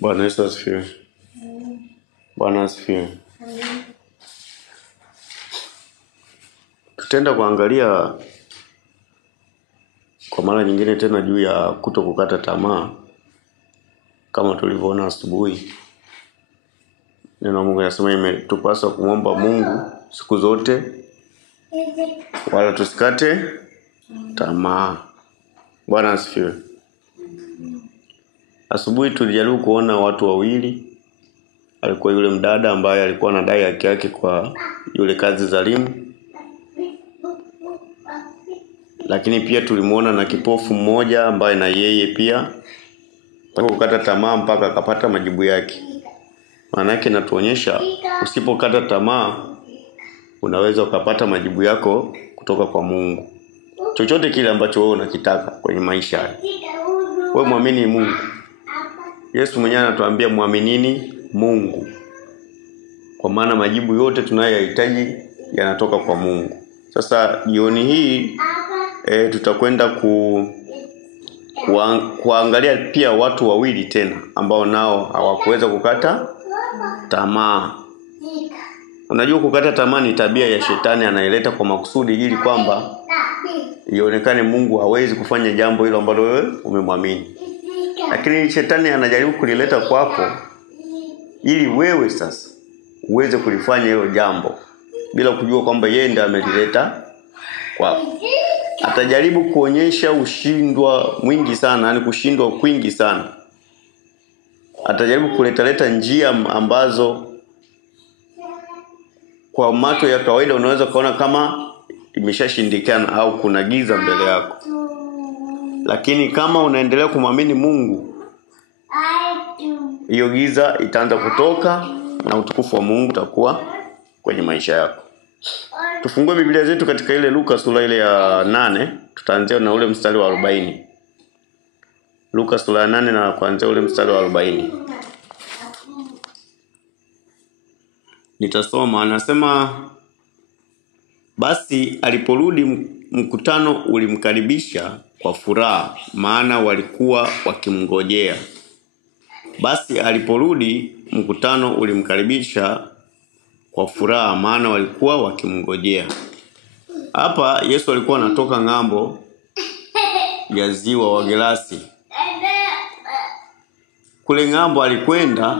Bwana Yesu asifiwe. Bwana asifiwe. Tutaenda kuangalia kwa mara nyingine tena juu ya kutokukata tamaa kama tulivyoona asubuhi. Neno la Mungu linasema imetupasa kumwomba Mungu siku zote wala tusikate tamaa. Bwana asifiwe. Asubuhi tulijaribu kuona watu wawili. Alikuwa yule mdada ambaye alikuwa anadai haki yake kwa yule kazi zalimu. Lakini pia tulimuona na kipofu mmoja ambaye na yeye pia hakukata tamaa mpaka akapata majibu yake. Maana yake inatuonyesha usipokata tamaa unaweza ukapata majibu yako kutoka kwa Mungu. Chochote kile ambacho wewe unakitaka kwenye maisha haya, wewe muamini Mungu. Yesu mwenyewe anatuambia muaminini Mungu. Kwa maana majibu yote tunayohitaji yanatoka kwa Mungu. Sasa jioni hii tutakwenda kuangalia pia watu wawili tena ambao nao hawakuweza kukata tamaa. Unajua kukata tamaa ni tabia ya shetani, anaileta kwa makusudi ili kwamba ionekane Mungu hawezi kufanya jambo hilo ambalo wewe umemwamini. Lakini shetani anajaribu kulileta kwako ili wewe sasa uweze kulifanya hilo jambo bila kujua kwamba yeye ndiye amelileta kwako. Atajaribu kuonyesha ushindwa mwingi sana, yani kushindwa kwingi sana. Atajaribu kuleta njia ambazo kwa macho ya kawaida unaweza kuona kama imeshashindikana au kuna giza mbele yako. Lakini kama unaendelea kumwamini Mungu, hiyo giza itaanza kutoka na utukufu wa Mungu utakuwa kwenye maisha yako. Tufungue Biblia zetu katika ile Luka sura ile ya 8, tutaanzia na ule mstari wa 40. Luka sura ya 8 na kuanzia ule mstari wa 40. Nitasoma, anasema basi aliporudi mkutano ulimkaribisha kwa furaha, maana walikuwa wakimngojea. Basi aliporudi mkutano ulimkaribisha kwa furaha, maana walikuwa wakimngojea. Hapa Yesu alikuwa anatoka ng'ambo ya ziwa wa Gerasi. Kule ng'ambo alikwenda